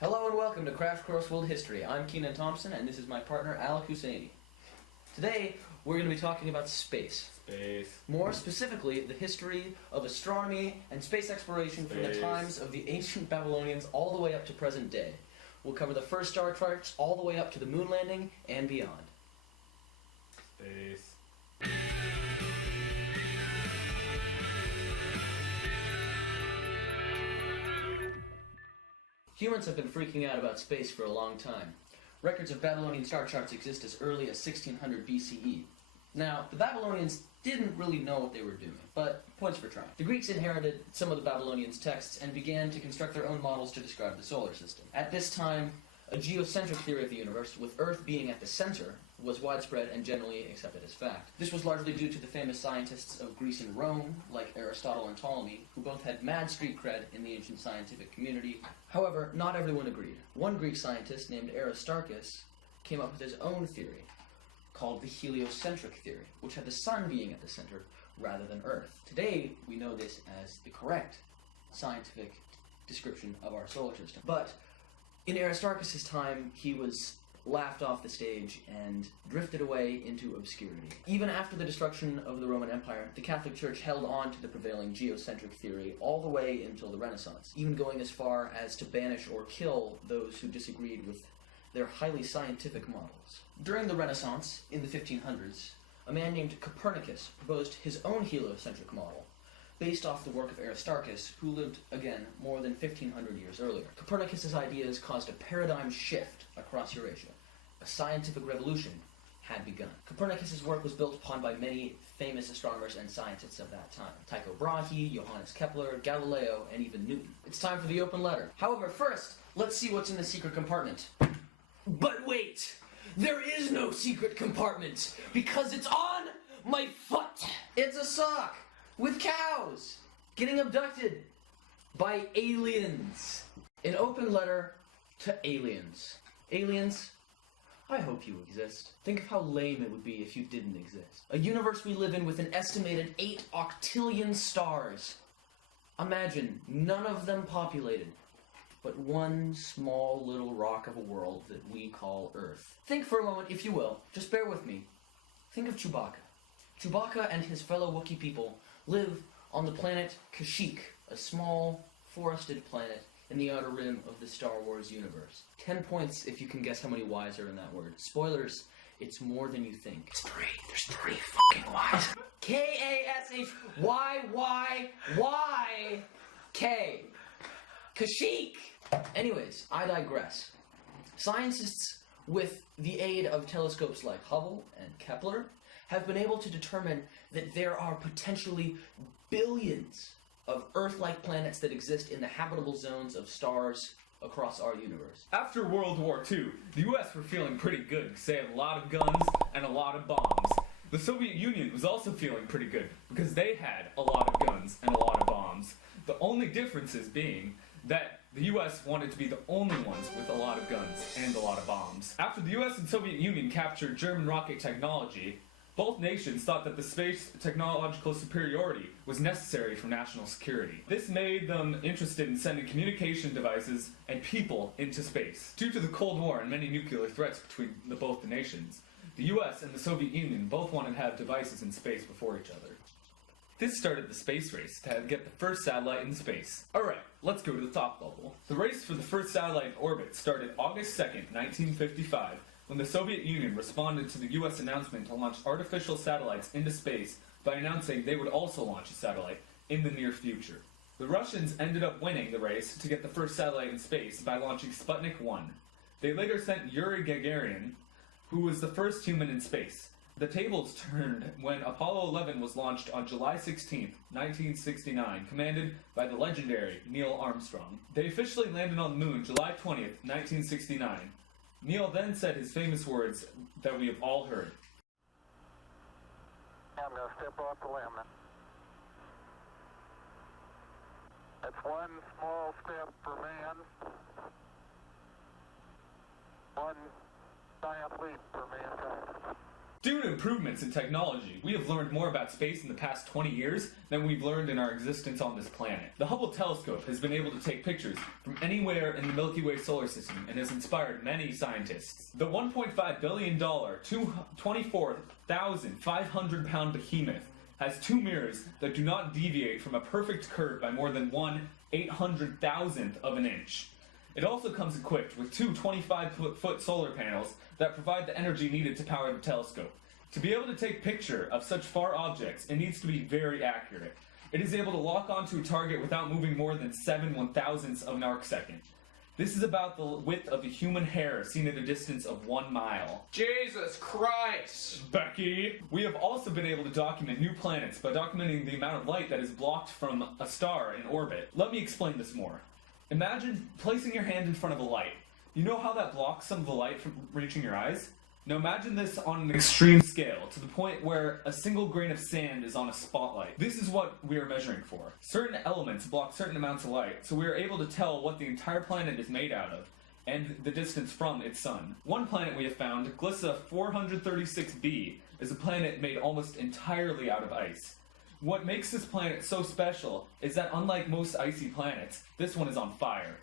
Hello and welcome to Crash Course World History. I'm Keenan Thompson and this is my partner Alec Husseini. Today we're going to be talking about space. More specifically, the history of astronomy and space exploration from the times of the ancient Babylonians all the way up to present day. We'll cover the first star charts all the way up to the moon landing and beyond. Space. Humans have been freaking out about space for a long time. Records of Babylonian star charts exist as early as 1600 BCE. Now, the Babylonians didn't really know what they were doing, but points for trying. The Greeks inherited some of the Babylonians' texts and began to construct their own models to describe the solar system. At this time, a geocentric theory of the universe, with Earth being at the center, was widespread and generally accepted as fact. This was largely due to the famous scientists of Greece and Rome, like Aristotle and Ptolemy, who both had mad street cred in the ancient scientific community. However, not everyone agreed. One Greek scientist named Aristarchus came up with his own theory, called the heliocentric theory, which had the sun being at the center rather than Earth. Today, we know this as the correct scientific description of our solar system. But in Aristarchus' time, he was laughed off the stage and drifted away into obscurity. Even after the destruction of the Roman Empire, the Catholic Church held on to the prevailing geocentric theory all the way until the Renaissance, even going as far as to banish or kill those who disagreed with their highly scientific models. During the Renaissance, in the 1500s, a man named Copernicus proposed his own heliocentric model, based off the work of Aristarchus, who lived, again, more than 1,500 years earlier. Copernicus' ideas caused a paradigm shift across Eurasia. A scientific revolution had begun. Copernicus' work was built upon by many famous astronomers and scientists of that time. Tycho Brahe, Johannes Kepler, Galileo, and even Newton. It's time for the open letter. However, first, let's see what's in the secret compartment. But wait! There is no secret compartment, because it's on my foot! It's a sock! With cows getting abducted by aliens. An open letter to aliens. Aliens, I hope you exist. Think of how lame it would be if you didn't exist. A universe we live in with an estimated 8 octillion stars. Imagine none of them populated, but one small little rock of a world that we call Earth. Think for a moment, if you will. Just bear with me. Think of Chewbacca. Chewbacca and his fellow Wookiee people live on the planet Kashyyyk, a small, forested planet in the outer rim of the Star Wars universe. 10 points if you can guess how many Y's are in that word. Spoilers, it's more than you think. It's 3. There's 3 fucking Y's. K-A-S-H-Y-Y-Y-K. Kashyyyk! Anyways, I digress. Scientists, with the aid of telescopes like Hubble and Kepler, have been able to determine that there are potentially billions of Earth-like planets that exist in the habitable zones of stars across our universe. After World War II, the US were feeling pretty good because they had a lot of guns and a lot of bombs. The Soviet Union was also feeling pretty good because they had a lot of guns and a lot of bombs. The only differences being that the US wanted to be the only ones with a lot of guns and a lot of bombs. After the US and Soviet Union captured German rocket technology, both nations thought that the space technological superiority was necessary for national security. This made them interested in sending communication devices and people into space. Due to the Cold War and many nuclear threats between both the nations, the US and the Soviet Union both wanted to have devices in space before each other. This started the space race to get the first satellite in space. Alright, let's go to the top level. The race for the first satellite in orbit started August 2nd, 1955, when the Soviet Union responded to the US announcement to launch artificial satellites into space by announcing they would also launch a satellite in the near future. The Russians ended up winning the race to get the first satellite in space by launching Sputnik 1. They later sent Yuri Gagarin, who was the first human in space. The tables turned when Apollo 11 was launched on July 16, 1969, commanded by the legendary Neil Armstrong. They officially landed on the moon July 20th, 1969. Neil then said his famous words that we have all heard. I'm going to step off the limb now. That's one small step for man, one giant leap for mankind. Due to improvements in technology, we have learned more about space in the past 20 years than we've learned in our existence on this planet. The Hubble telescope has been able to take pictures from anywhere in the Milky Way solar system and has inspired many scientists. The $1.5 billion, 24,500-pound behemoth has two mirrors that do not deviate from a perfect curve by more than 1/800,000th of an inch. It also comes equipped with two 25-foot solar panels that provide the energy needed to power the telescope. To be able to take picture of such far objects, it needs to be very accurate. It is able to lock onto a target without moving more than 7/1000ths of an arcsecond. This is about the width of a human hair seen at a distance of 1 mile. Jesus Christ! Becky! We have also been able to document new planets by documenting the amount of light that is blocked from a star in orbit. Let me explain this more. Imagine placing your hand in front of a light. You know how that blocks some of the light from reaching your eyes? Now imagine this on an extreme scale, to the point where a single grain of sand is on a spotlight. This is what we are measuring for. Certain elements block certain amounts of light, so we are able to tell what the entire planet is made out of, and the distance from its sun. One planet we have found, Glissa 436b, is a planet made almost entirely out of ice. What makes this planet so special is that unlike most icy planets, this one is on fire.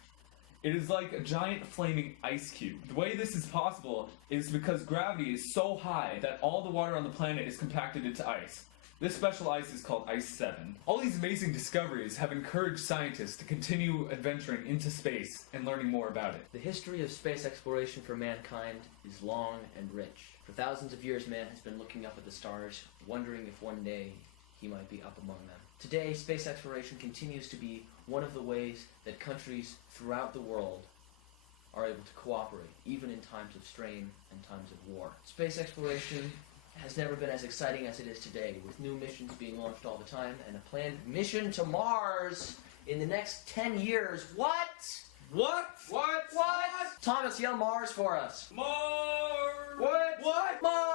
It is like a giant flaming ice cube. The way this is possible is because gravity is so high that all the water on the planet is compacted into ice. This special ice is called Ice 7. All these amazing discoveries have encouraged scientists to continue adventuring into space and learning more about it. The history of space exploration for mankind is long and rich. For thousands of years, man has been looking up at the stars, wondering if one day he might be up among them. Today, space exploration continues to be one of the ways that countries throughout the world are able to cooperate, even in times of strain and times of war. Space exploration has never been as exciting as it is today, with new missions being launched all the time, and a planned mission to Mars in the next 10 years. What? What? What? What? Thomas, yell Mars for us. Mars! What? What? Mars!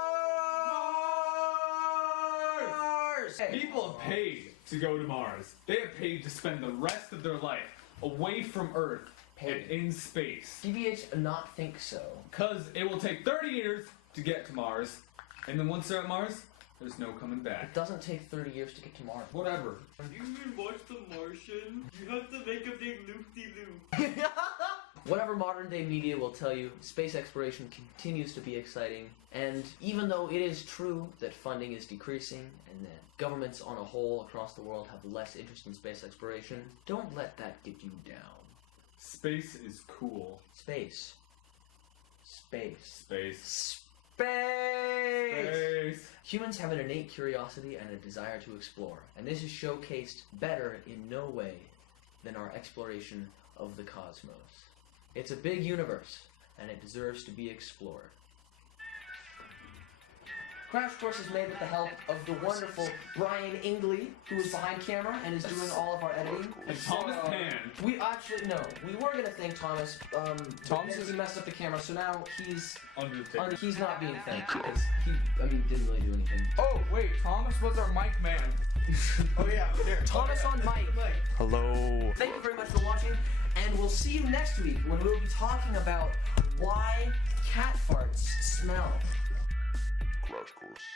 Hey. People have paid to go to Mars. They have paid to spend the rest of their life away from Earth and in space. DBH not think so. Because it will take 30 years to get to Mars, and then once they're at Mars, there's no coming It back. doesn't take 30 years to get to Mars. Whatever. Have you even watched The Martian? You have to make a big loop-de-loop. Whatever modern day media will tell you, space exploration continues to be exciting, and even though it is true that funding is decreasing and that governments on a whole across the world have less interest in space exploration, don't let that get you down. Space is cool. Space. Space. Space. Space! Space. Humans have an innate curiosity and a desire to explore, and this is showcased better in no way than our exploration of the cosmos. It's a big universe, and it deserves to be explored. Crash Course is made with the help of the wonderful Brian Ingley, who is behind camera and is doing all of our editing. And Thomas Pan. We actually, no, we were going to thank Thomas. Thomas he messed up the camera, so now he's he's not being thanked because he, didn't really do anything. Oh, wait, Thomas was our mic man. Oh, yeah, here. Thomas on mic. Hello. Thank you very much for watching, and we'll see you next week when we'll be talking about why cat farts smell. Crash Course.